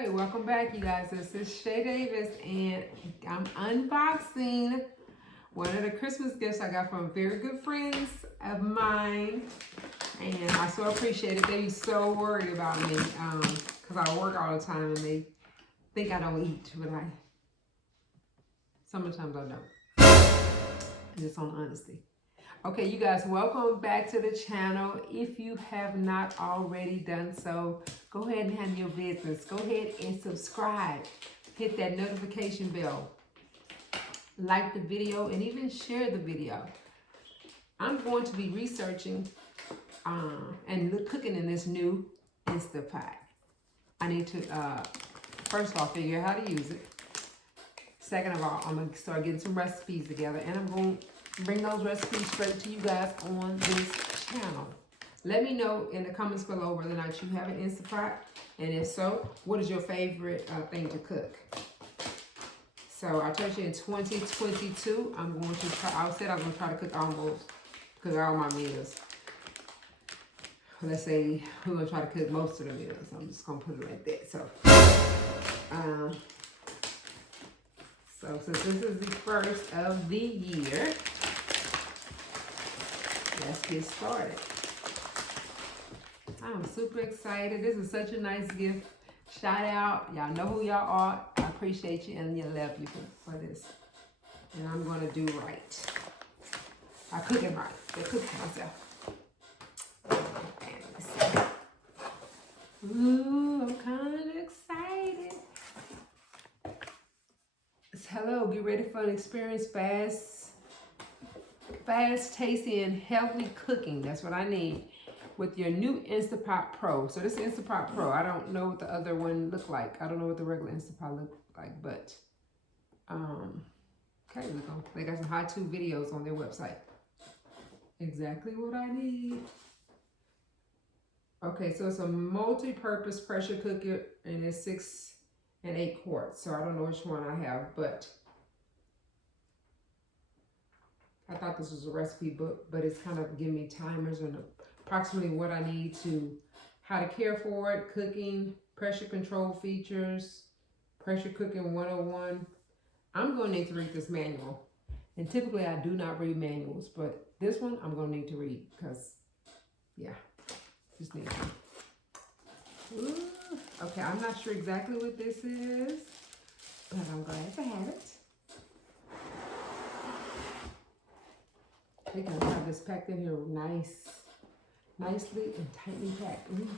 Okay, welcome back, you guys. This is Shae Davis, and I'm unboxing one of the Christmas gifts I got from very good friends of mine, and I so appreciate it. They be so worried about me because I work all the time, and they think I don't eat, but sometimes I don't. Just on honesty. Okay, you guys, welcome back to the channel. If you have not already done so, go ahead and handle your business. Go ahead and subscribe. Hit that notification bell. Like the video and even share the video. I'm going to be researching and cooking in this new Instapot. I need to, first of all, figure out how to use it. Second of all, I'm going to start getting some recipes together, and I'm going to bring those recipes straight to you guys on this channel. Let me know in the comments below whether or not you have an Instapot, and if so, what is your favorite thing to cook? So I told you in 2022, I'm going to try. I said I'm going to try to cook almost, cook all my meals. Let's say we're going to try to cook most of the meals. I'm just going to put it like that. So since this is the first of the year, let's get started. I'm super excited. This is such a nice gift. Shout out. Y'all know who y'all are. I appreciate you and love you for this. And I'm going to do right. I cook it right. I cook it myself. Ooh, I'm kind of excited. Hello, get ready for an experience fast, tasty, and healthy cooking. That's what I need with your new Instapot Pro. So this is Instapot Pro. I don't know what the other one looked like. I don't know what the regular Instapot looked like, but okay, they got some how-to videos on their website. Exactly what I need. Okay, so it's a multi-purpose pressure cooker, and it's 6 and 8 quarts. So I don't know which one I have, but I thought this was a recipe book, but it's kind of giving me timers and approximately what I need to, how to care for it, cooking, pressure control features, pressure cooking 101. I'm going to need to read this manual. And typically I do not read manuals, but this one I'm going to need to read because, yeah, just need to. Ooh. Okay, I'm not sure exactly what this is, but I'm glad to have it. They can have this packed in here nicely and tightly packed. Ooh.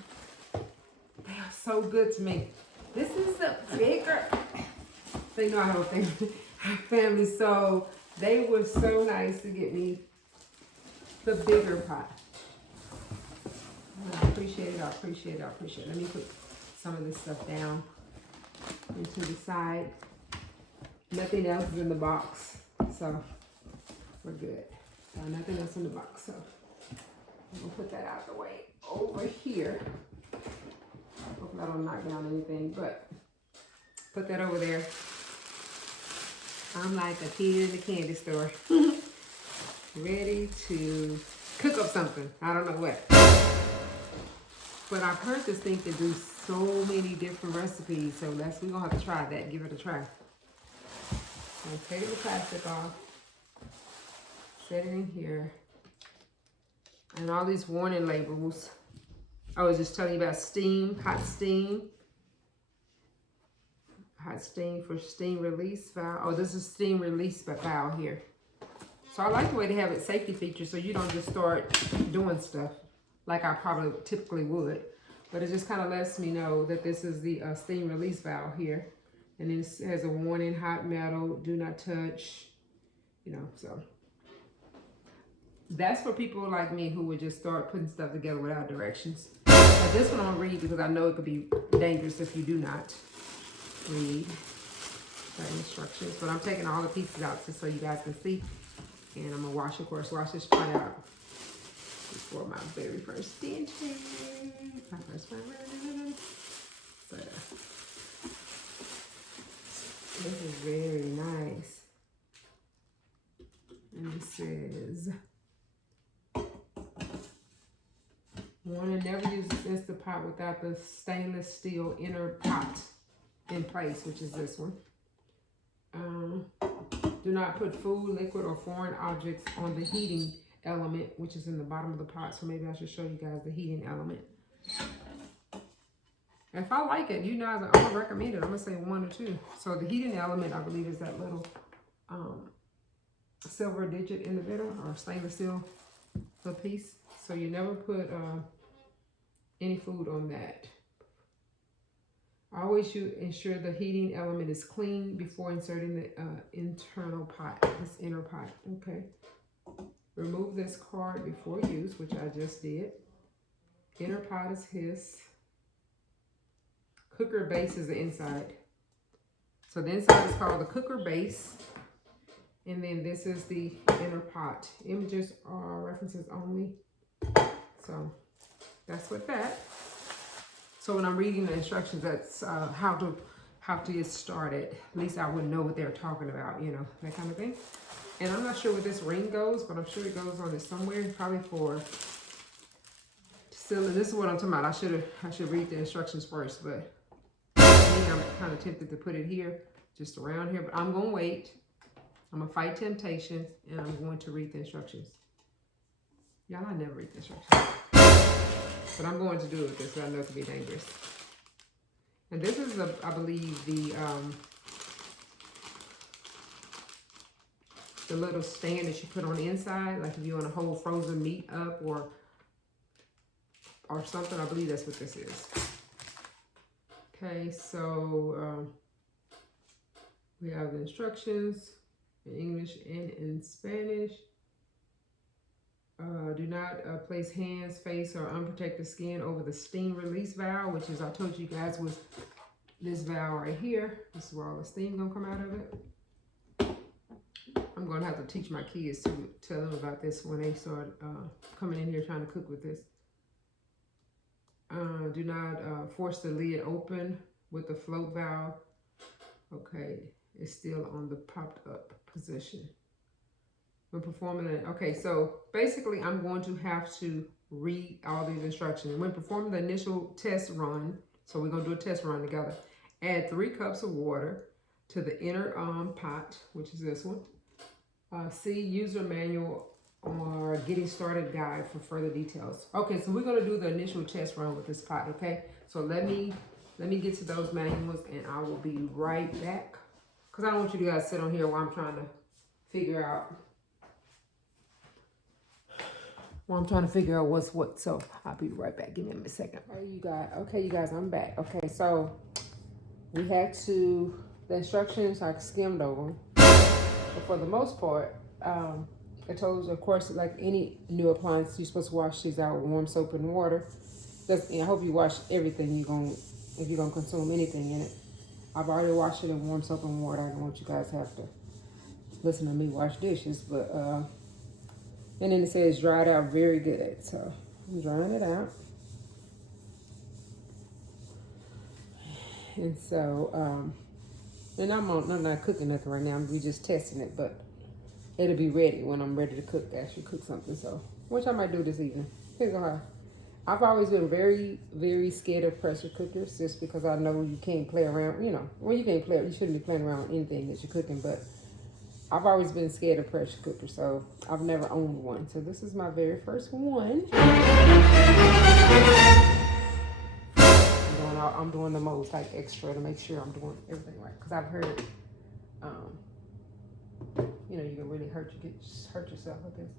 They are so good to me. This is a bigger, they know I don't think family, so they were so nice to get me the bigger pot. I appreciate it, I appreciate it, I appreciate it. Let me put some of this stuff down into the side. Nothing else is in the box, so we're good. So nothing else in the box, so I'm gonna put that out the way over here. Hopefully I don't knock down anything, but put that over there. I'm like a kid in the candy store, ready to cook up something. I don't know what. But I've heard this thing can do so many different recipes, so we're gonna have to try that, give it a try. I'll take the plastic off, set it in here, and all these warning labels. I was just telling you about steam, hot steam for steam release valve. Oh, this is steam release valve here. So I like the way they have it safety features, so you don't just start doing stuff like I probably typically would. But it just kind of lets me know that this is the steam release valve here. And then it has a warning, hot metal, do not touch, you know, so. That's for people like me who would just start putting stuff together without directions. But this one I'm gonna read because I know it could be dangerous if you do not read the instructions. But I'm taking all the pieces out just so you guys can see. And I'm gonna wash this pot out before my very first dinner. My first one. So this is very nice. And it says, warning, never use this Instapot without the stainless steel inner pot. in place, which is this one. Do not put food, liquid, or foreign objects on the heating element, which is in the bottom of the pot. So maybe I should show you guys the heating element. If I like it, you guys, I'm gonna recommend it. I'm gonna say 1 or 2. So the heating element, I believe, is that little silver digit in the middle, or stainless steel piece. So you never put any food on that. Always you ensure the heating element is clean before inserting the internal pot, this inner pot. Okay. Remove this card before use, which I just did. Inner pot is his. Cooker base is the inside. So the inside is called the cooker base. And then this is the inner pot. Images are references only. So that's what that. So when I'm reading the instructions, that's how to get started. At least I would know what they're talking about, you know, that kind of thing. And I'm not sure where this ring goes, but I'm sure it goes on it somewhere, probably for still. This is what I'm talking about. I should read the instructions first, but me, I'm kind of tempted to put it here, just around here. But I'm gonna wait. I'm gonna fight temptation, and I'm going to read the instructions. Y'all, I never read the instructions. But I'm going to do it because I know it can be dangerous. And this is, I believe, the little stand that you put on the inside. Like if you want to hold frozen meat up or something. I believe that's what this is. Okay, so we have the instructions in English and in Spanish. Do not place hands, face, or unprotected skin over the steam release valve, which is, I told you guys, was this valve right here. This is where all the steam gonna come out of it. I'm gonna have to teach my kids to tell them about this when they start coming in here trying to cook with this. Do not force the lid open with the float valve. Okay, it's still on the popped up position. When performing it, okay, so basically I'm going to have to read all these instructions. When performing the initial test run, so we're gonna do a test run together. Add 3 cups of water to the inner pot, which is this one. See user manual or getting started guide for further details. Okay, so we're gonna do the initial test run with this pot, okay? So let me get to those manuals and I will be right back. Cause I don't want you guys to sit on here while I'm trying to figure out what's what. So I'll be right back. Give me a second. Okay, you guys, I'm back. Okay, so we had the instructions I skimmed over. But for the most part, I told you, of course, like any new appliance, you're supposed to wash these out with warm soap and water. I hope you wash everything if you're gonna consume anything in it. I've already washed it in warm soap and water. I don't want you guys to have to listen to me wash dishes, but and then it says dried out very good. So I'm drying it out. And so, and I'm not cooking nothing right now. We just testing it, but it'll be ready when I'm ready to actually cook something. So, which I might do this evening. Here's how. I've always been very, very scared of pressure cookers, just because I know you can't play around. You know, well, you can't play. You shouldn't be playing around with anything that you're cooking, but I've always been scared of pressure cookers, so I've never owned one. So this is my very first one. I'm doing the most like extra to make sure I'm doing everything right, because I've heard, you know, you can really hurt yourself with this.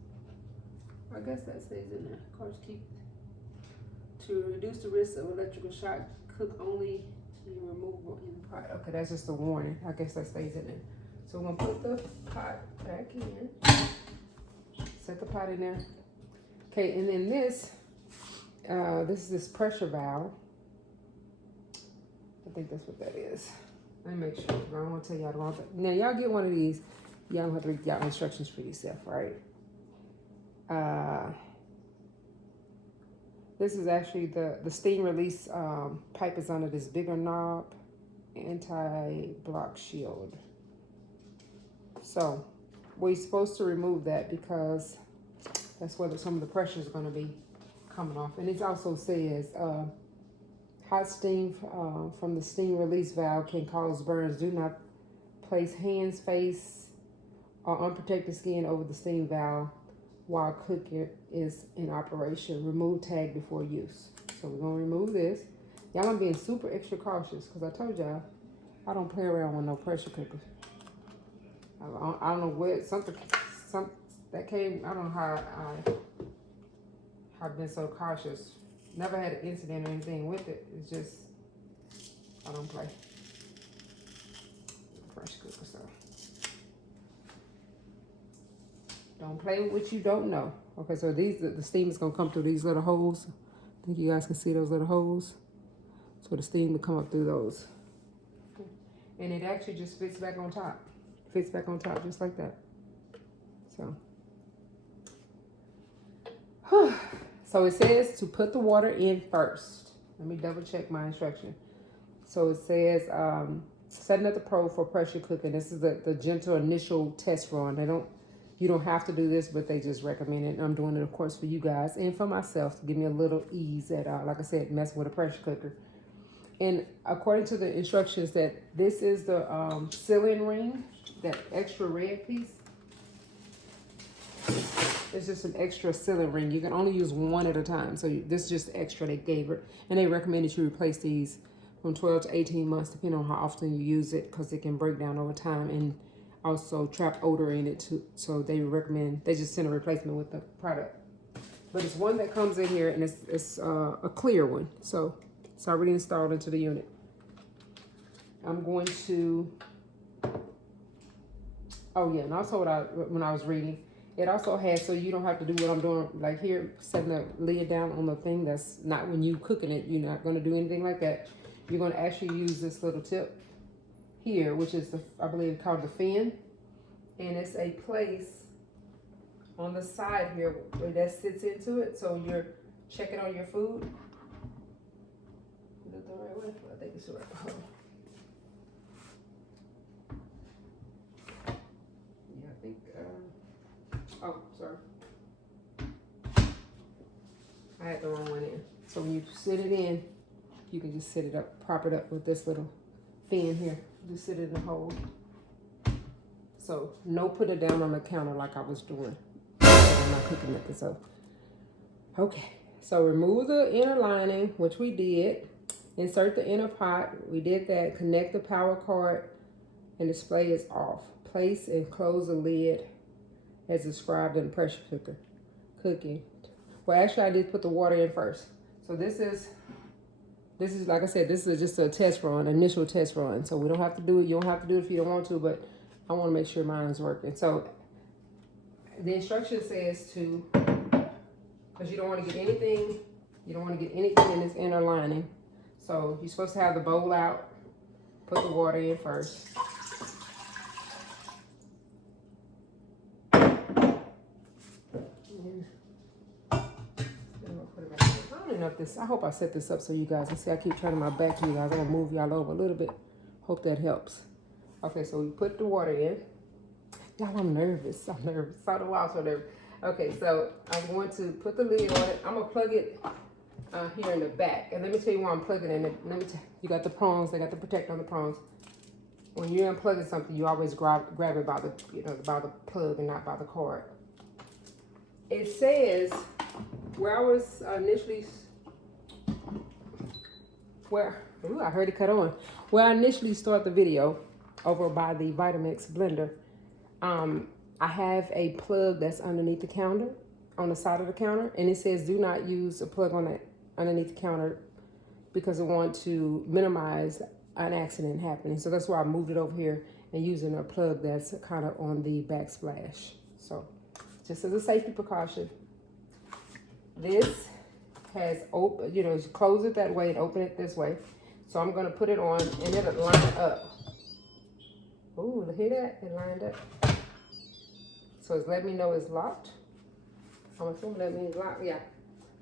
I guess that stays in there. Of course, to reduce the risk of electrical shock, cook only in removable in the pot. Okay, that's just a warning. I guess that stays in there. So we're gonna put the pot back in. Set the pot in there. Okay, and then this is this pressure valve. I think that's what that is. Let me make sure. I don't want to tell y'all the wrong thing. Now y'all get one of these. Y'all don't have to read y'all instructions for yourself, right? This is actually the steam release pipe is under this bigger knob, anti-block shield. So we're supposed to remove that because that's where some of the pressure is going to be coming off. And it also says Hot steam from the steam release valve can cause burns. Do not place hands, face, or unprotected skin over the steam valve while cooking is in operation. Remove tag before use. So we're going to remove this. Y'all, I'm being super extra cautious because I told y'all I don't play around with no pressure cookers. I don't know where something that came. I don't know how I've been so cautious. Never had an incident or anything with it. It's just I don't play pressure cooker. So don't play with what you don't know. Okay, so the steam is gonna come through these little holes. I think you guys can see those little holes. So the steam will come up through those. And it actually just fits back on top. Fits back on top just like that. So, so it says to put the water in first. Let me double check my instruction. So it says setting up the probe for pressure cooking. This is the gentle initial test run. You don't have to do this, but they just recommend it. I'm doing it, of course, for you guys and for myself to give me a little ease at, like I said, messing with a pressure cooker. And according to the instructions, that this is the sealing ring, that extra red piece. It's just an extra sealing ring. You can only use one at a time. So this is just extra they gave it. And they recommend that you replace these from 12 to 18 months, depending on how often you use it, because it can break down over time and also trap odor in it too. So they just send a replacement with the product. But it's one that comes in here, and it's a clear one. So it's already installed into the unit. I'm going to, oh yeah, and also when I was reading, it also has, so you don't have to do what I'm doing, like here, setting the lid down on the thing. That's not when you cooking it. You're not going to do anything like that. You're going to actually use this little tip here, which is I believe called the fin. And it's a place on the side here where that sits into it. So you're checking on your food. Is that the right way? I think it's the right way. Yeah, I think, oh, sorry. I had the wrong one in. So when you sit it in, you can just sit it up, prop it up with this little fin here. Just sit it in the hole. So no put it down on the counter like I was doing. I'm not cooking method. So okay. So remove the inner lining, which we did. Insert the inner pot. We did that. Connect the power cord, and display is off. Place and close the lid as described in the pressure cooker. Cooking. Well, actually, I did put the water in first. So this is like I said, this is just a test run, initial test run. So we don't have to do it. You don't have to do it if you don't want to, but I want to make sure mine's working. So the instruction says to, because you don't want to get anything, in this inner lining. So you're supposed to have the bowl out, put the water in first. I hope I set this up so you guys can see. I keep turning my back to you guys. I'm going to move y'all over a little bit. Hope that helps. Okay, so we put the water in. Y'all, I'm nervous. I don't know why I'm so nervous. Okay, so I'm going to put the lid on it. I'm going to plug it here in the back. And let me tell you why I'm plugging it in. You got the prongs. They got the protector on the prongs. When you're unplugging something, you always grab it by the plug and not by the cord. It says where I was initially... I heard it cut on. Where I initially started the video, over by the Vitamix blender, I have a plug that's underneath the counter, on the side of the counter, and it says do not use a plug on that underneath the counter because I want to minimize an accident happening. So that's why I moved it over here and using a plug that's kind of on the backsplash. So just as a safety precaution, this has open, close it that way and open it this way. So I'm going to put it on and it'll line up. Ooh, hear that? It lined up. So it's letting me know it's locked. I'm assuming that means locked. Yeah,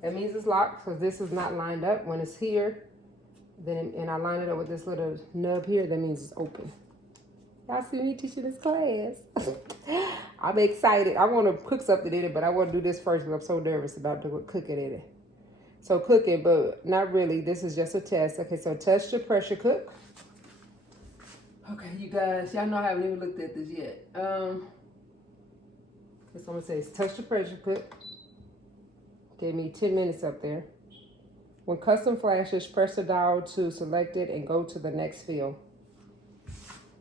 that means it's locked because this is not lined up. When it's here, and I line it up with this little nub here, that means it's open. Y'all see me teaching this class. I'm excited. I want to cook something in it, but I want to do this first because I'm so nervous about cooking in it. So cooking, but not really. This is just a test. Okay, so touch the pressure cook. Okay, you guys, y'all know I haven't even looked at this yet. That's what I'm gonna say is touch the pressure cook. Gave me 10 minutes up there. When custom flashes, press the dial to select it and go to the next field.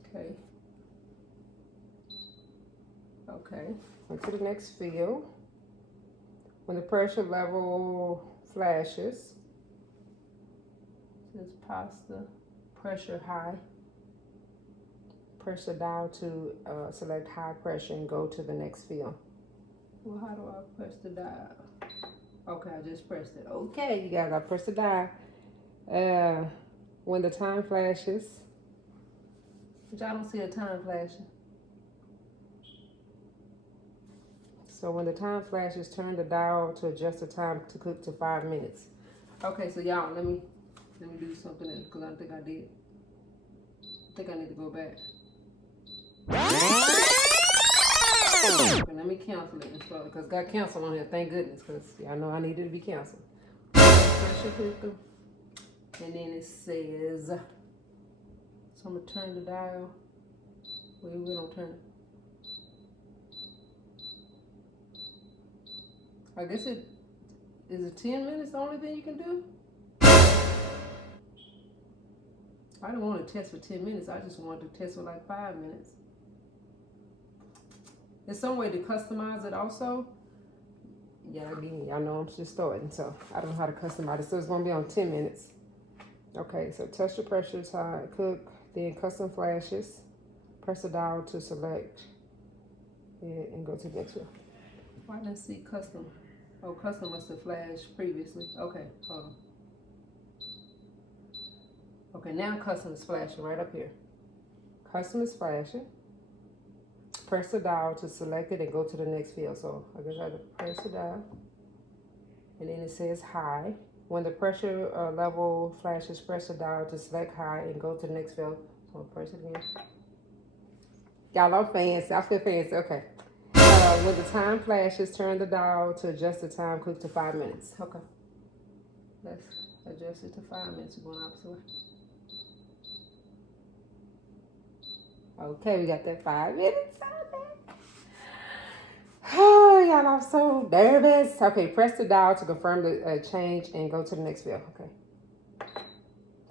Okay. Okay, went to the next field. When the pressure level flashes, says pasta, pressure high. Press the dial to select high pressure and go to the next field. Well, how do I press the dial? Okay, I just pressed it. Okay, you guys, I pressed the dial. When the time flashes, which I don't see a time flashing. So when the time flashes, turn the dial to adjust the time to cook to 5 minutes. Okay, so y'all, let me do something else because I don't think I did. I think I need to go back. Okay, let me cancel it because got canceled on here. Thank goodness, because y'all know I needed to be canceled. Pressure cooker, and then it says, so I'm gonna turn the dial. Wait, we don't turn it. I guess it is it 10 minutes the only thing you can do? I didn't want to test for 10 minutes. I just wanted to test for like 5 minutes. There's some way to customize it also. Yeah, again, y'all know I'm just starting, so I don't know how to customize it. So it's gonna be on 10 minutes. Okay, so touch the pressure, time, cook, then custom flashes. Press the dial to select it and go to the next one. Why didn't I see custom? Oh, custom must have flashed previously. Okay, hold on. Okay, now custom is flashing right up here. Custom is flashing. Press the dial to select it and go to the next field. So I guess I have to press the dial. And then it says high. When the pressure level flashes, press the dial to select high and go to the next field. So I'll press it again. Y'all, I'm fancy. I feel fancy. Okay. When the time flashes, turn the dial to adjust the time, cook to 5 minutes. Okay. Let's adjust it to 5 minutes. We're going opposite way. Okay, we got that 5 minutes out there. Oh, y'all, I'm so nervous. Okay, press the dial to confirm the change and go to the next field. Okay.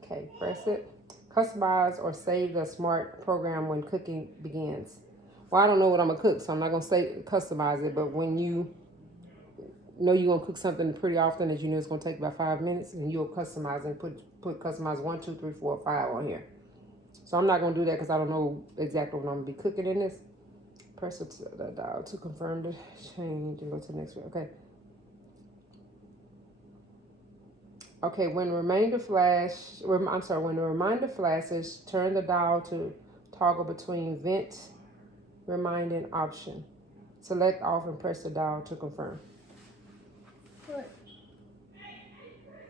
Okay, press it. Customize or save the smart program when cooking begins. Well, I don't know what I'm going to cook, so I'm not going to say customize it, but when you know you're going to cook something pretty often that you know it's going to take about 5 minutes, and you'll customize and put customize 1, 2, 3, 4, 5 on here. So I'm not going to do that because I don't know exactly what I'm going to be cooking in this. Press the dial to confirm the change and go to the next one. Okay. Okay, when the reminder flashes, turn the dial to toggle between vent reminding option. Select off and press the dial to confirm. Right.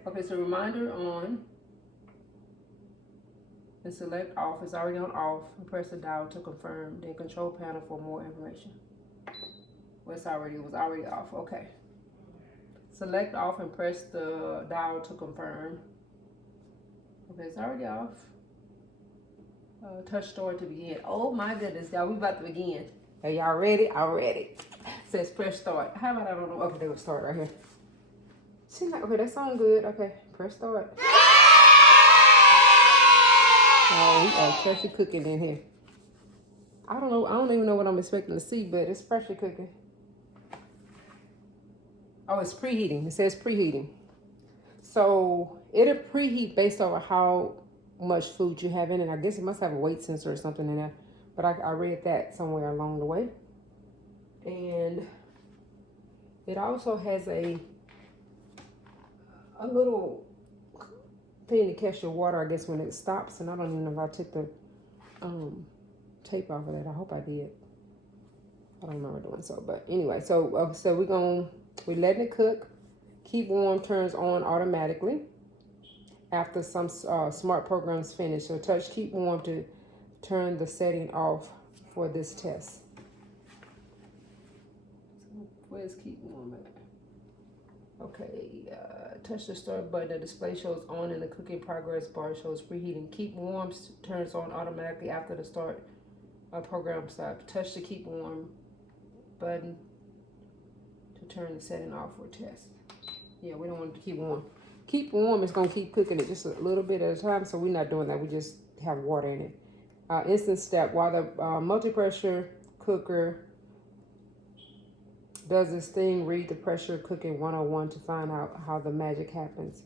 Okay, so reminder on and select off. It's already on off and press the dial to confirm. Then control panel for more information. Well, it was already off. Okay. Select off and press the dial to confirm. Okay, it's already off. Touch start to begin. Oh my goodness, y'all, we about to begin. Are y'all ready? I'm ready. Says press start. How about I don't know? Okay, they will start right here. See, okay, that sounds good. Okay, press start. Oh, we are pressure cooking in here. I don't know. I don't even know what I'm expecting to see, but it's pressure cooking. Oh, it's preheating. It says preheating. So it'll preheat based on how much food you have in it. I guess it must have a weight sensor or something in there. But I read that somewhere along the way. And it also has a little thing to catch the water, I guess, when it stops. And I don't even know if I took the tape off of that. I hope I did. I don't remember doing so. But anyway, so we're letting it cook. Keep warm turns on automatically after some smart programs finish. So touch keep warm to turn the setting off for this test. So where's keep warm at? Okay, touch the start button. The display shows on and the cooking progress bar shows preheating. Keep warm turns on automatically after the start program stop. Touch the keep warm button to turn the setting off for test. Yeah, we don't want it to keep warm. Keep warm is going to keep cooking it just a little bit at a time, so we're not doing that. We just have water in it. Instant step. While the multi-pressure cooker does this thing, read the pressure cooking 101 to find out how the magic happens.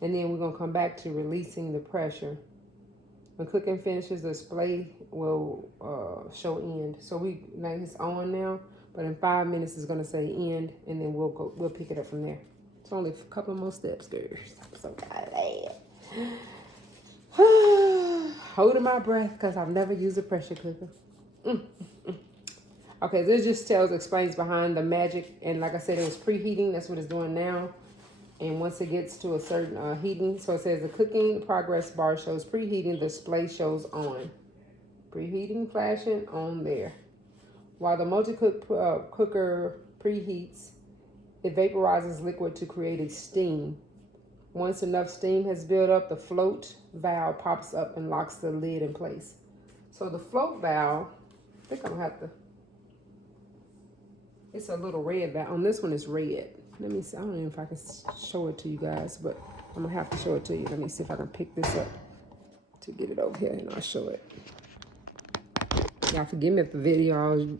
And then we're going to come back to releasing the pressure. When cooking finishes, the display will show end. So now it's on now, but in 5 minutes it's going to say end, and then we'll pick it up from there. It's only a couple more steps, girls. I'm so tired. Holding my breath because I've never used a pressure cooker. Okay, this just explains behind the magic. And like I said, it was preheating. That's what it's doing now. And once it gets to a certain heating, so it says the cooking progress bar shows preheating, display shows on. Preheating flashing on there. While the multi-cooker preheats, it vaporizes liquid to create a steam. Once enough steam has built up, the float valve pops up and locks the lid in place. So the float valve, I think I'm gonna have to, it's a little red valve. On this one it's red. Let me see, I don't know if I can show it to you guys, but I'm gonna have to show it to you. Let me see if I can pick this up to get it over here and I'll show it. Y'all forgive me if the video,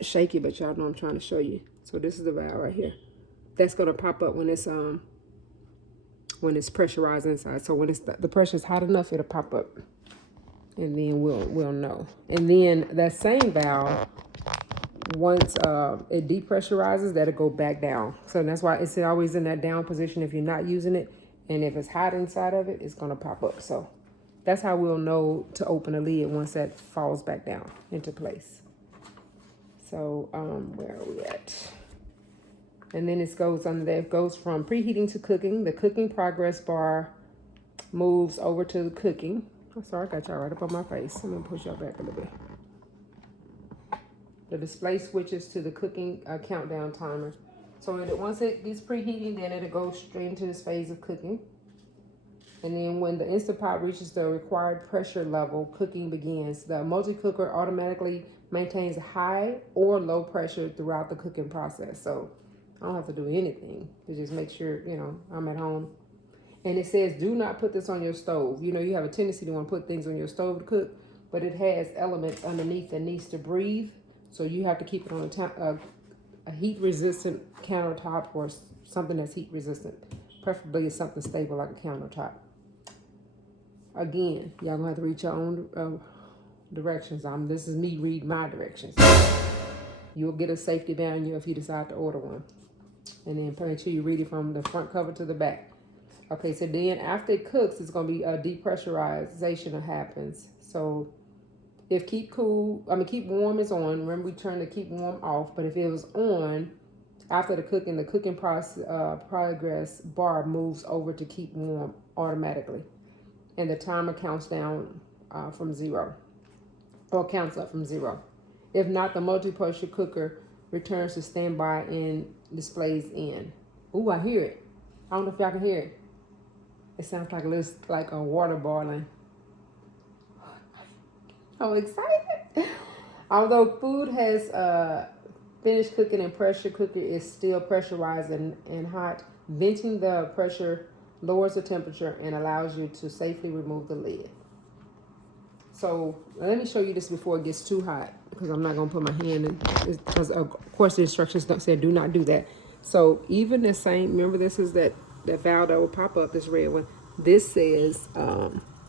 shaky, but y'all know I'm trying to show you. So this is the valve right here. That's gonna pop up when it's pressurized inside. So when the pressure is hot enough, it'll pop up, and then we'll know. And then that same valve, once it depressurizes, that'll go back down. So that's why it's always in that down position if you're not using it. And if it's hot inside of it, it's gonna pop up. So that's how we'll know to open the lid once that falls back down into place. So where are we at? And then it goes under there. It goes from preheating to cooking. The cooking progress bar moves over to the cooking. I'm sorry, I got y'all right up on my face. I'm gonna push y'all back a little bit. The display switches to the cooking countdown timer. So once it gets preheating, then it'll go straight into this phase of cooking. And then when the Instant Pot reaches the required pressure level, cooking begins. The multi-cooker automatically maintains high or low pressure throughout the cooking process. So I don't have to do anything to just make sure, I'm at home. And it says, do not put this on your stove. You have a tendency to want to put things on your stove to cook, but it has elements underneath that needs to breathe. So you have to keep it on a heat-resistant countertop or something that's heat-resistant. Preferably something stable like a countertop. Again, y'all gonna have to read your own directions. This is me reading my directions. You'll get a safety manual if you decide to order one. And then make sure you read it from the front cover to the back. Okay, so then after it cooks, it's gonna be a depressurization that happens. So if keep warm is on. Remember, we turned the keep warm off, but if it was on, after the cooking progress bar moves over to keep warm automatically. And the timer counts down from 0, or counts up from 0. If not, the multi-pressure cooker returns to standby and displays in. Ooh, I hear it. I don't know if y'all can hear it. It sounds like a water boiling. I'm excited. Although food has finished cooking and pressure cooker is still pressurized and hot, venting the pressure lowers the temperature and allows you to safely remove the lid. So let me show you this before it gets too hot, because I'm not going to put my hand in, because of course the instructions don't say do not do that. So even the same, remember this is that valve that will pop up, this red one. This says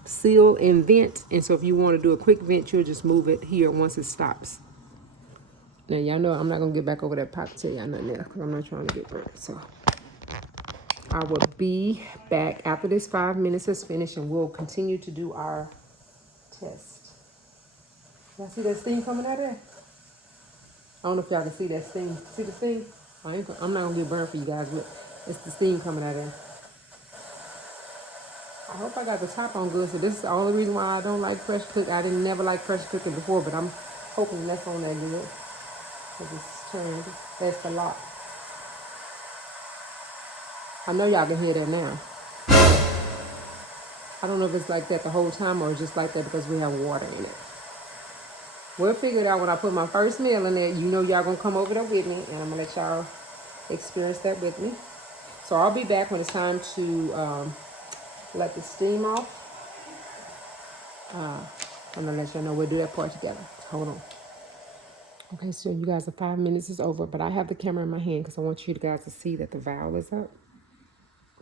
seal and vent, and so if you want to do a quick vent, you'll just move it here once it stops. Now y'all know I'm not going to get back over that pot to tell y'all nothing there, because I'm not trying to get burnt. So I will be back after this 5 minutes is finished, and we'll continue to do our test. Y'all see that steam coming out of there? I don't know if y'all can see that steam. See the steam? I'm not going to get burned for you guys, but it's the steam coming out of there. I hope I got the top on good. So this is the only reason why I don't like pressure cook. I didn't never like pressure cooking before, but I'm hoping that's on that good. Because it's turned. That's the lock. I know y'all can hear that now. I don't know if it's like that the whole time or just like that because we have water in it. We'll figure it out when I put my first meal in there. You know y'all gonna come over there with me, and I'm gonna let y'all experience that with me. So I'll be back when it's time to let the steam off. I'm gonna let y'all know we'll do that part together. Hold on. Okay, so you guys, the 5 minutes is over, but I have the camera in my hand because I want you guys to see that the valve is up.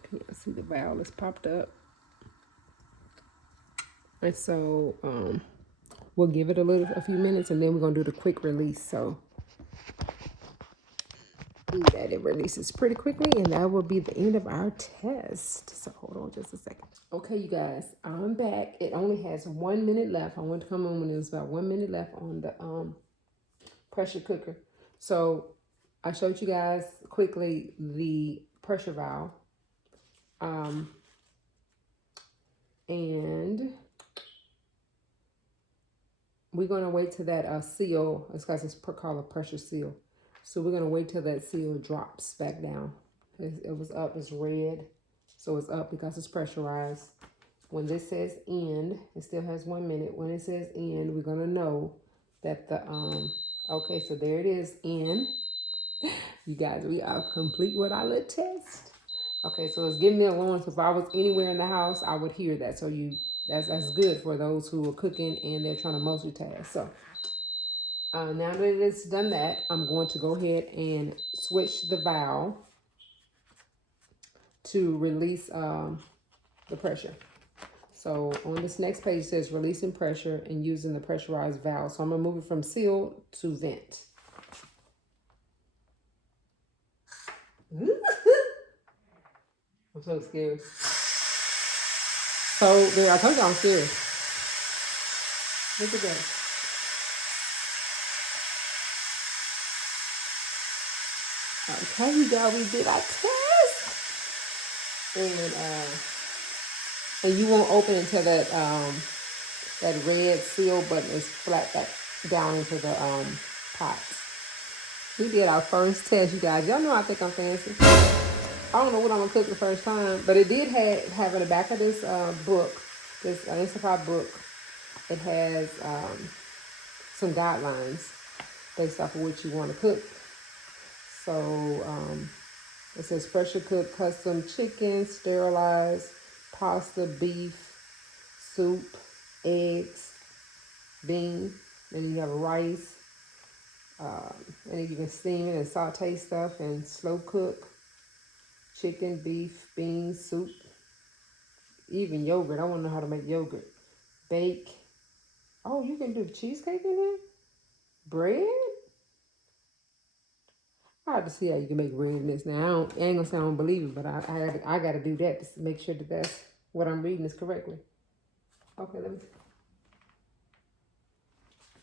Can you see the valve is popped up? And so we'll give it a few minutes, and then we're gonna do the quick release. So that it releases pretty quickly, and that will be the end of our test. So hold on just a second. Okay, you guys, I'm back. It only has 1 minute left. I want to come on when there's about 1 minute left on the pressure cooker. So I showed you guys quickly the pressure valve. And we're going to wait till that seal, it's got this called a pressure seal. So we're going to wait till that seal drops back down. It was up, it's red. So it's up because it's pressurized. When this says end, it still has 1 minute. When it says end, we're going to know that the, okay, so there it is, end. You guys, we are complete with our little test. Okay, so it's giving me alarm. So if I was anywhere in the house, I would hear that. So that's good for those who are cooking and they're trying to multitask. So now that it's done that, I'm going to go ahead and switch the valve to release the pressure. So on this next page it says releasing pressure and using the pressurized valve. So I'm gonna move it from seal to vent. I'm so scared. So there, I told you I'm scared. Look at that. Okay, you guys, we did our test. And you won't open until that that red seal button is flat back down into the pot. We did our first test, you guys. Y'all know I think I'm fancy. I don't know what I'm gonna cook the first time, but it did have in the back of this book, this Instapot book, it has some guidelines based off of what you want to cook. So it says pressure cook custom chicken, sterilized, pasta, beef, soup, eggs, beans, and then you have rice, and then you can steam it and saute stuff and slow cook. Chicken, beef, beans, soup, even yogurt. I want to know how to make yogurt. Bake. Oh, you can do cheesecake in there? Bread? I have to see how you can make bread in this. Now, I ain't gonna say I don't believe it, but I got to do that to make sure that that's what I'm reading is correctly. Okay, let me.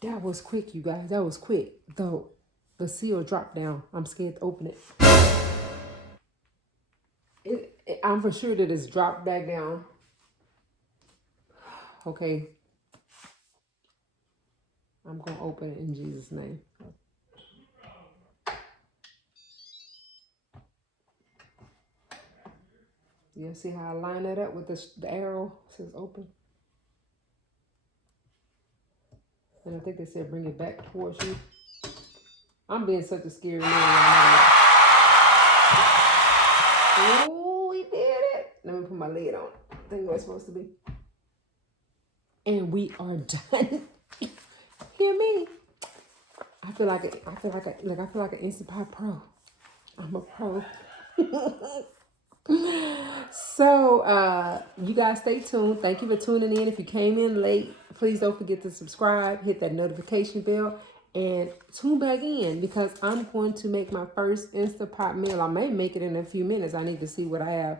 That was quick, you guys. That was quick. Though the seal dropped down. I'm scared to open it. I'm for sure that it's dropped back down. Okay. I'm going to open it in Jesus' name. You see how I line that up with the arrow? It says open. And I think they said bring it back towards you. I'm being such a scary man. Oh, we did it. Let me put my lid on. I think where it's supposed to be. And we are done. Hear me? I feel like an Instapot pro. I'm a pro. So you guys stay tuned. Thank you for tuning in. If you came in late, please don't forget to subscribe, hit that notification bell, and tune back in because I'm going to make my first Instapot meal. I may make it in a few minutes. I need to see what I have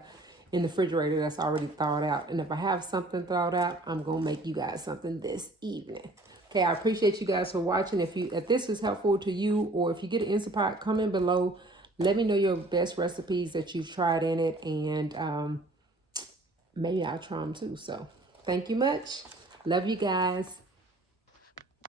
in the refrigerator that's already thawed out. And if I have something thawed out, I'm gonna make you guys something this evening. Okay, I appreciate you guys for watching. If this is helpful to you, or if you get an Instapot, comment below. Let me know your best recipes that you've tried in it, and maybe I'll try them too. So thank you much. Love you guys.